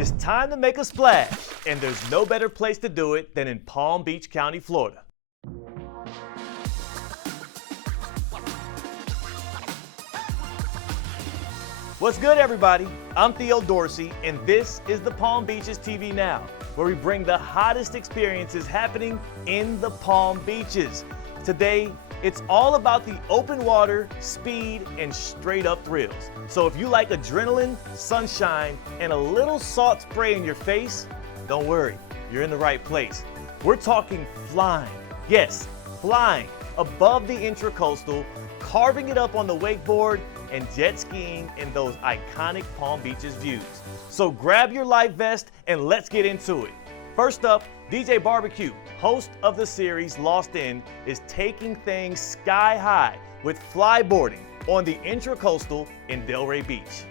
It's time to make a splash, and there's no better place to do it than in Palm Beach County, Florida. What's good, everybody? I'm Theo Dorsey, and this is the Palm Beaches TV Now, where we bring the hottest experiences happening in the Palm Beaches. Today, it's all about the open water, speed, and straight up thrills. So if you like adrenaline, sunshine, and a little salt spray in your face, don't worry, you're in the right place. We're talking flying, yes, flying above the intracoastal, carving it up on the wakeboard, and jet skiing in those iconic Palm Beaches views. So grab your life vest and let's get into it. First up, DJ BBQ, host of the series Lost In, is taking things sky high with flyboarding on the intracoastal in Delray Beach.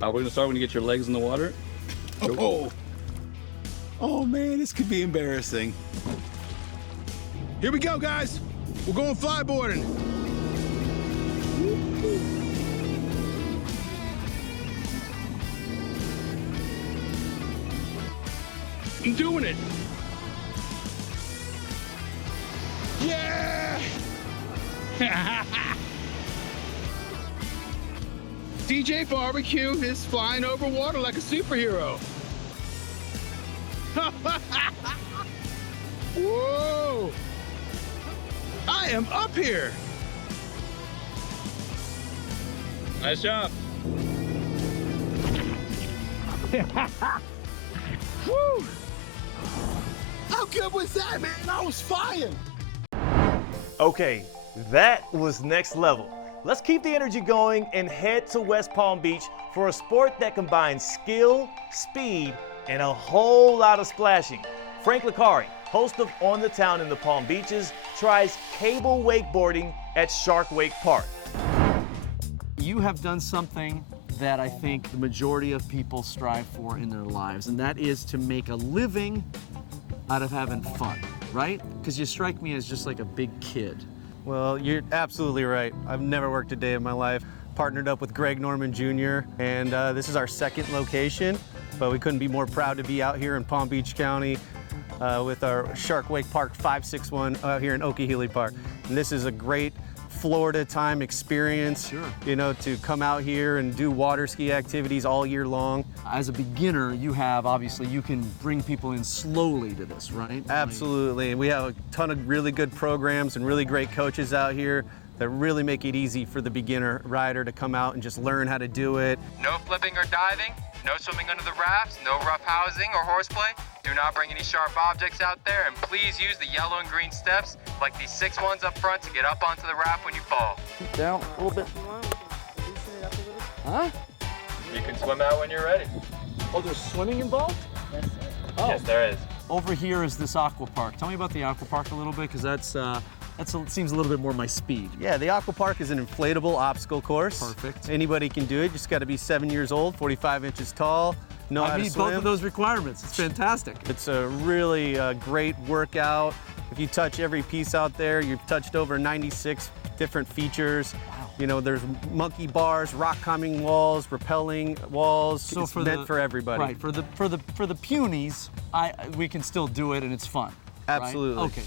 We're gonna start when you get your legs in the water. Oh man, this could be embarrassing. Here we go, guys. We're going flyboarding. I'm doing it. Yeah! DJ BBQ is flying over water like a superhero. Whoa! I am up here. Nice job. Woo! How good was that, man? I was flying. Okay, that was next level. Let's keep the energy going and head to West Palm Beach for a sport that combines skill, speed, and a whole lot of splashing. Frank Licari, host of On the Town in the Palm Beaches, tries cable wakeboarding at Shark Wake Park. You have done something that I think the majority of people strive for in their lives, and that is to make a living out of having fun, right? Because you strike me as just like a big kid. Well, you're absolutely right. I've never worked a day in my life. Partnered up with Greg Norman Jr., and this is our second location, but we couldn't be more proud to be out here in Palm Beach County with our Shark Wake Park 561 out here in Okeechobee Park. And this is a great Florida time experience, Sure. You know, to come out here and do water ski activities all year long. As a beginner, obviously, you can bring people in slowly to this, right? Absolutely, and we have a ton of really good programs and really great coaches out here that really make it easy for the beginner rider to come out and just learn how to do it. No flipping or diving, no swimming under the rafts, no rough housing or horseplay. Do not bring any sharp objects out there, and please use the yellow and green steps, like these 6 ones up front, to get up onto the raft when you fall. Down a little bit. Huh? You can swim out when you're ready. Oh, there's swimming involved? Oh. Yes, there is. Over here is this aqua park. Tell me about the aqua park a little bit, because that seems a little bit more my speed. Yeah, the aqua park is an inflatable obstacle course. Perfect. Anybody can do it. Just got to be 7 years old, 45 inches tall, know how I to meet swim. both of those requirements. It's fantastic. It's a really great workout. If you touch every piece out there, you've touched over 96 different features. Wow. You know, there's monkey bars, rock climbing walls, rappelling walls. So it's meant for everybody. Right, for the punies, we can still do it and it's fun. right? Absolutely. Okay.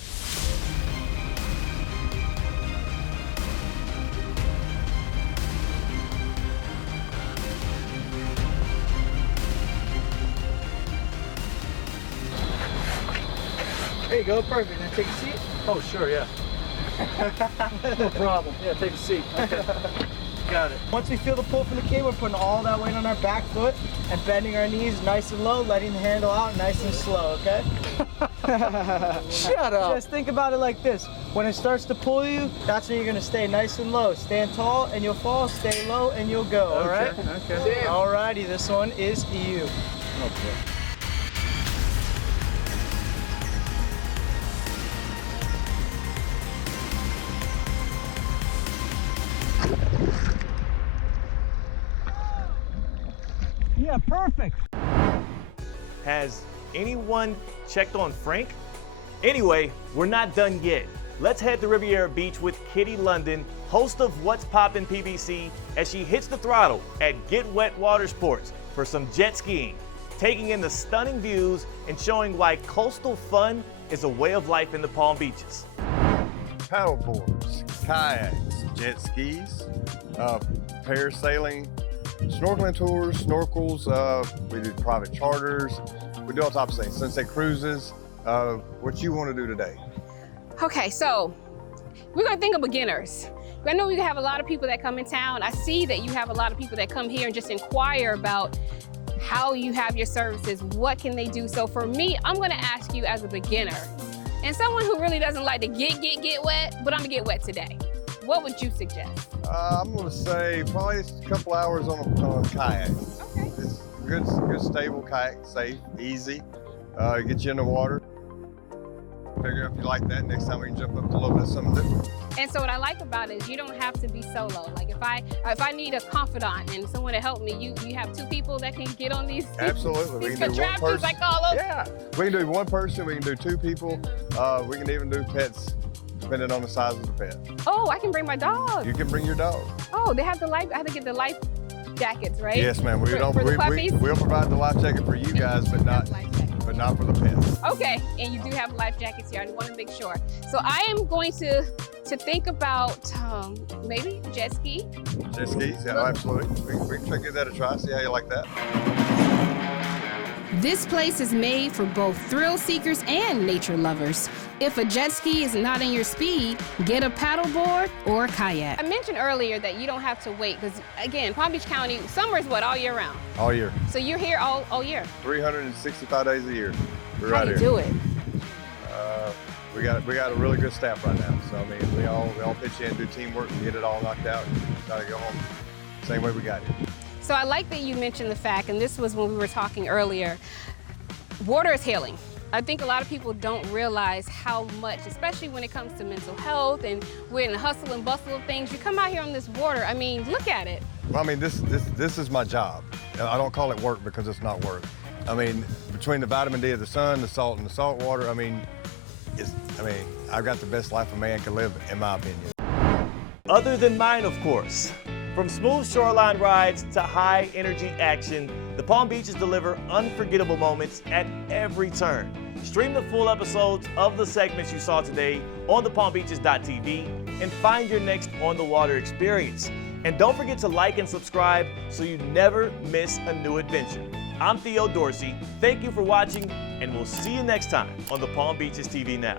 There you go, perfect. Now take a seat. Oh, sure, yeah. No problem. Yeah, take a seat. Okay. Got it. Once we feel the pull from the cable, we're putting all that weight on our back foot and bending our knees nice and low, letting the handle out nice and slow, okay? Shut up. Just think about it like this. When it starts to pull you, that's when you're gonna stay nice and low. Stand tall and you'll fall, stay low and you'll go, all right? Okay. Alrighty, this one is you. Okay. Yeah, perfect. Has anyone checked on Frank? Anyway, we're not done yet. Let's head to Riviera Beach with Kitty Lundan, host of What's Poppin' PBC, as she hits the throttle at Get Wet Water Sports for some jet skiing, taking in the stunning views and showing why coastal fun is a way of life in the Palm Beaches. Paddle boards, kayaks, jet skis, parasailing, snorkeling tours, snorkels, we do private charters, we do all types of things, sunset cruises. What you want to do today? Okay, so we're gonna think of beginners. I know you have a lot of people that come in town. I see that you have a lot of people that come here and just inquire about how you have your services, what can they do. So for me, I'm gonna ask you as a beginner and someone who really doesn't like to get wet, but I'm gonna get wet today. What would you suggest? I'm gonna say probably a couple hours on a kayak. Okay. It's good stable kayak, safe, easy, get you in the water. Figure if you like that, next time we can jump up to a little bit something different. And so what I like about it is you don't have to be solo. Like if I need a confidant and someone to help me, you have two people that can get on these. Absolutely, These we can do one person. I call them. Yeah, we can do one person, we can do two people, we can even do pets, depending on the size of the pet. Oh, I can bring my dog. You can bring your dog. Oh, they have the life. I have to get the life jackets, right? Yes, ma'am. For the puppies? We'll provide the life jacket for you guys, but not for the pets. Okay, and you do have life jackets here. I want to make sure. So I am going to think about maybe jet ski. Jet skis, yeah, absolutely. We can give that a try, see how you like that. This place is made for both thrill seekers and nature lovers. If a jet ski is not in your speed, get a paddleboard or a kayak. I mentioned earlier that you don't have to wait because, again, Palm Beach County, summer is what, all year round? All year. So you're here all year? 365 days a year. We're How right do you here. do it? We got a really good staff right now. So I mean, we all pitch in, do teamwork, and get it all knocked out, and try to go home same way we got here. So I like that you mentioned the fact, and this was when we were talking earlier, water is healing. I think a lot of people don't realize how much, especially when it comes to mental health and we're in the hustle and bustle of things. You come out here on this water, I mean, look at it. Well, I mean, this is my job. I don't call it work because it's not work. I mean, between the vitamin D of the sun, the salt and the salt water, I mean, I've got the best life a man can live, in my opinion. Other than mine, of course. From smooth shoreline rides to high energy action, the Palm Beaches deliver unforgettable moments at every turn. Stream the full episodes of the segments you saw today on thepalmbeaches.tv and find your next on the water experience. And don't forget to like and subscribe so you never miss a new adventure. I'm Theo Dorsey. Thank you for watching, and we'll see you next time on the Palm Beaches TV Now.